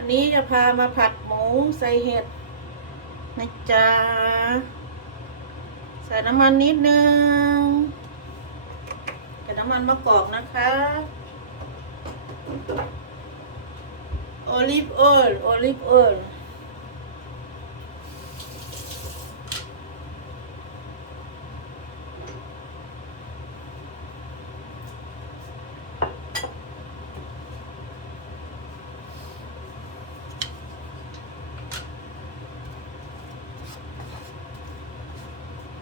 วันนี้จะพามาผัดหมูใส่เห็ดนะจ๊ะ ใส่น้ำมันนิดนึงใส่น้ำมันมะกอกนะคะ โอลิฟออยล์โอลิฟออยล์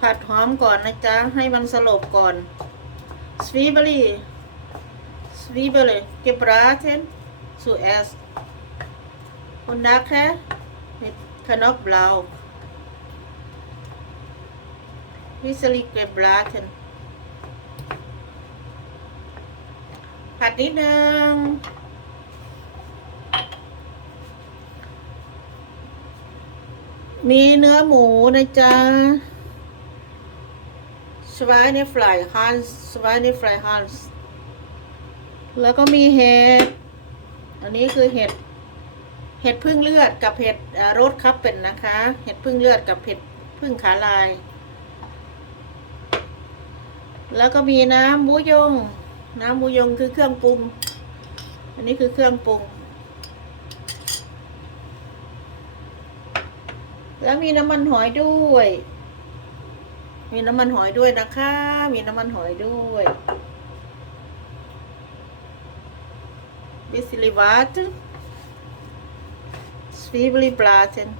ผัดหอมก่อนนะจ๊ะ ให้มันสลบก่อนสวีเบอรี่สวีเบอรี่เก็บราเทนสูเอสคนดักแค่ขนมบลาวิสลิกเก็บราเทนผัดนิดนึงมีเนื้อหมูนะจ๊ะ สวายในฟลายฮันส์สวายในฟลายฮันส์แล้วก็มีเห็ด อันนี้คือเห็ด เห็ดพึ่งเลือดกับเห็ดรสครับเป็นนะคะ เห็ดพึ่งเลือดกับเห็ดพึ่งขาลาย แล้วก็มีน้ำบูยง น้ำบูยงคือเครื่องปรุง อันนี้คือเครื่องปรุง แล้วมีน้ำมันหอยด้วย มีน้ำมันหอยด้วยนะคะ มีน้ำมันหอยด้วยบิสลิวัตสวีบลิปลาเซน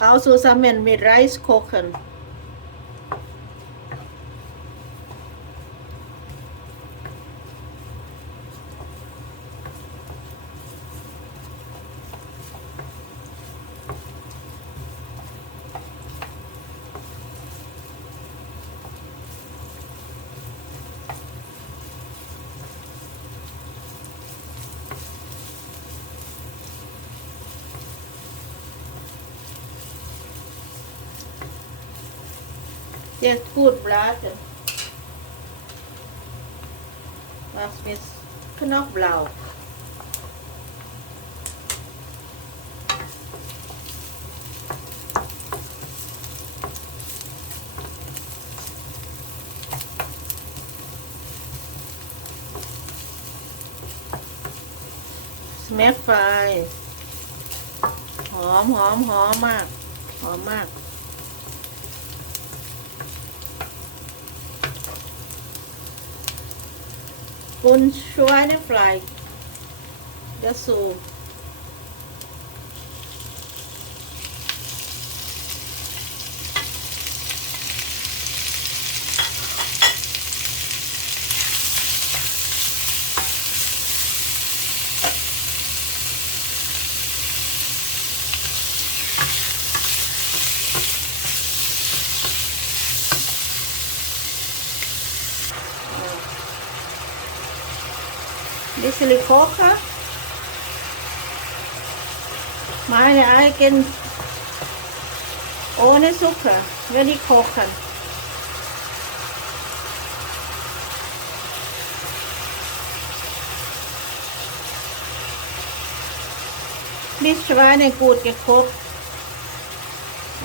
เอาซูซาเมนมีไรซ์โคเคน เจ็ดกูดบลาเซนมาสมิสขนอกบลาวสแมฟไฟหอมหอมหอมมาก หอมมาก ปุนช่วยในฟลายเดี๋ยวสูดิลิโคค่ะมาเนี่ยไอ้กินโอ้ในซุปค่ะเวลี่โคค่ะดิชวายในกูดเก็บครบ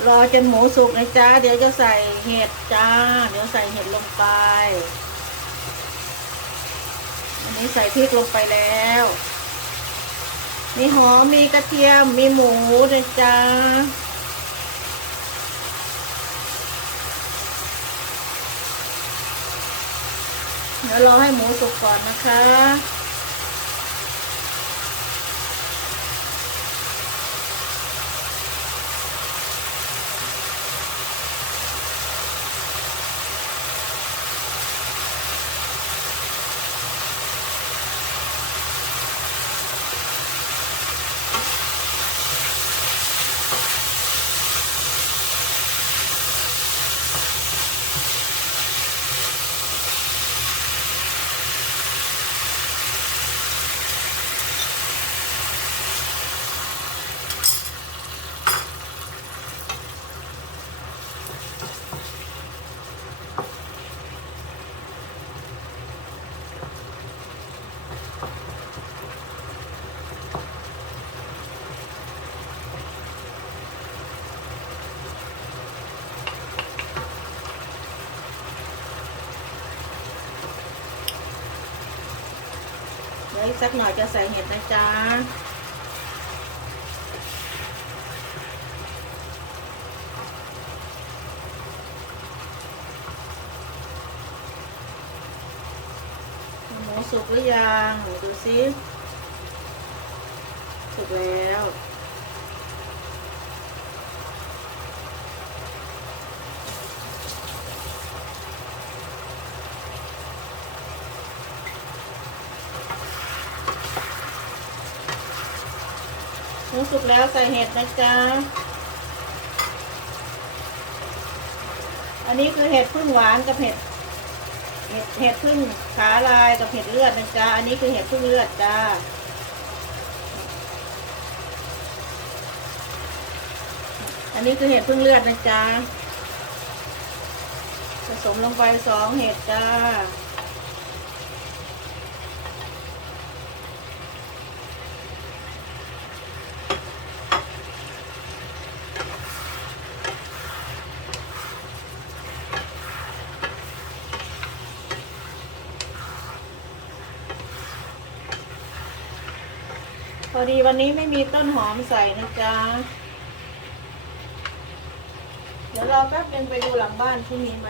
รอจนหมูสุกนะจ๊ะเดี๋ยวจะใส่เห็ดจ้า เดี๋ยวใส่เห็ดลงไป นี่ใส่พริกลงไปแล้ว มีหอม มีกระเทียม มีหมูนะจ๊ะเดี๋ยวรอให้หมูสุกก่อนนะคะ สักหน่อยจะใส่เห็ดนะจ๊ะหมูสุกหรือยัง ดูสิสุกแล้ว มูสุกแล้วใส่เห็ดนะจ๊ะ อันนี้คือเห็ดพึ่งหวานกับเห็ด เห็ดเห็ดพึ่งขาลายกับเห็ดเลือดนะจ๊ะ อันนี้คือเห็ดพึ่งเลือดจ้าอันนี้คือเห็ดพึ่งเลือดนะจ๊ะ ผสมลงไปสองเห็ดจ้า อดีวันนี้ไม่มีต้นหอมใส่นะจ๊ะ เดี๋ยวรอแป๊บนึงไปดูหลังบ้านที่มีไหม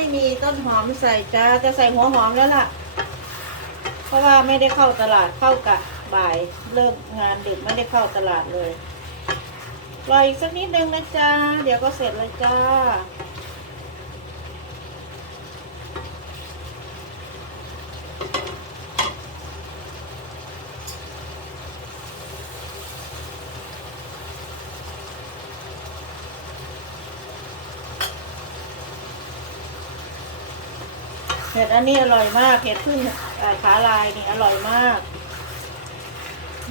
ไม่มีต้นหอมใส่จ้าจะใส่หัวหอมแล้วล่ะ เพราะว่าไม่ได้เข้าตลาดเข้ากะบ่ายเลิกงานดึกไม่ได้เข้าตลาดเลยรออีกสักนิดนึงนะจ้าเดี๋ยวก็เสร็จเลยจ้า เห็ดอันนี้อร่อยมากเห็ดพึ่งขาลายนี่อร่อยมาก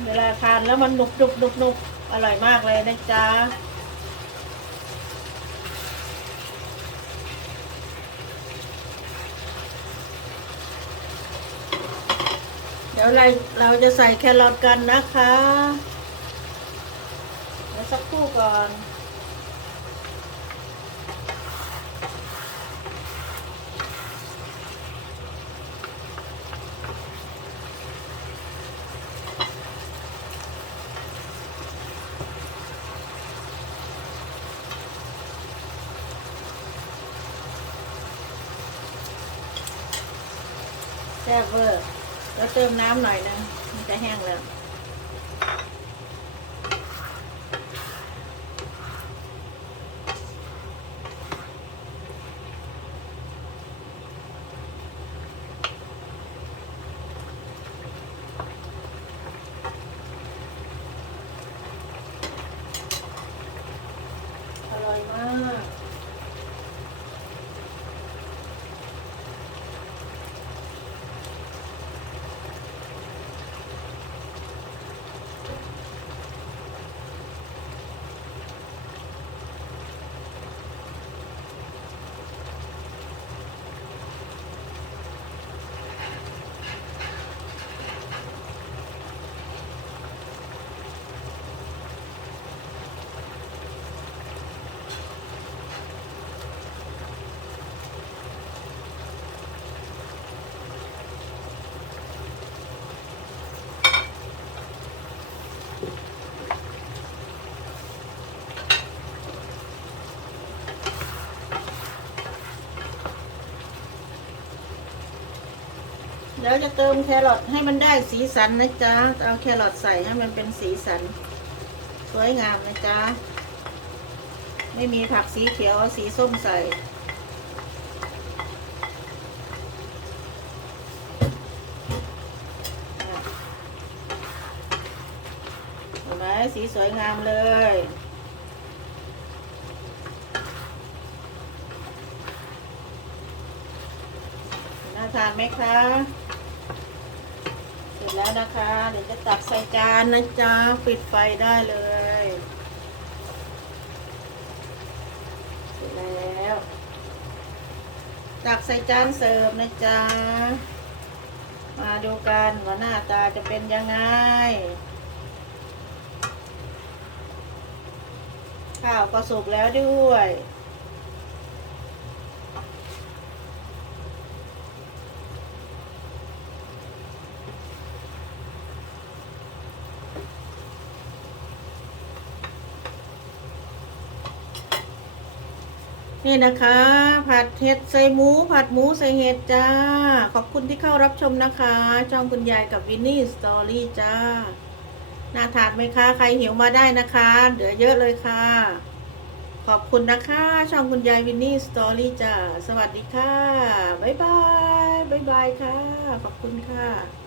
เวลาทานแล้วมันหนุบหนุบหนุบหนุบอร่อยมากเลยนะจ๊ะเดี๋ยวเราเราจะใส่แครอทกันนะคะเดี๋ยวสักครู่ก่อน แซ่บเวอร์แล้วเติมน้ำหน่อยนึงมันจะแห้งแล้ว แล้วจะเติมแครอทให้มันได้สีสันนะจ๊ะเอาแครอทใส่ให้มันเป็นสีสัน สวยงามนะจ๊ะไม่มีผักสีเขียวสีส้มใส่ เห็นไหมสีสวยงามเลยน่าทานไหมคะ ร็จแล้วนะคะ เดี๋ยวจะตักใส่จานนะจ๊ะ ปิดไฟได้เลยเสร็จแล้ว ตักใส่จานเสิร์ฟนะจ๊ะ มาดูกันว่าหน้าตาจะเป็นยังไง ข้าวก็สุกแล้วด้วย นี่นะคะ ผัดเห็ดใส่หมู ผัดหมูใส่เห็ดจ้า ขอบคุณที่เข้ารับชมนะคะ ช่องคุณยายกับวินนี่สตอรี่จ้า น่าทานไหมคะ ใครหิวมาได้นะคะ เหลือเยอะเลยค่ะ ขอบคุณนะคะ ช่องคุณยายวินนี่สตอรี่จ้า สวัสดีค่ะ บ๊ายบาย บ๊ายบายค่ะ ขอบคุณค่ะ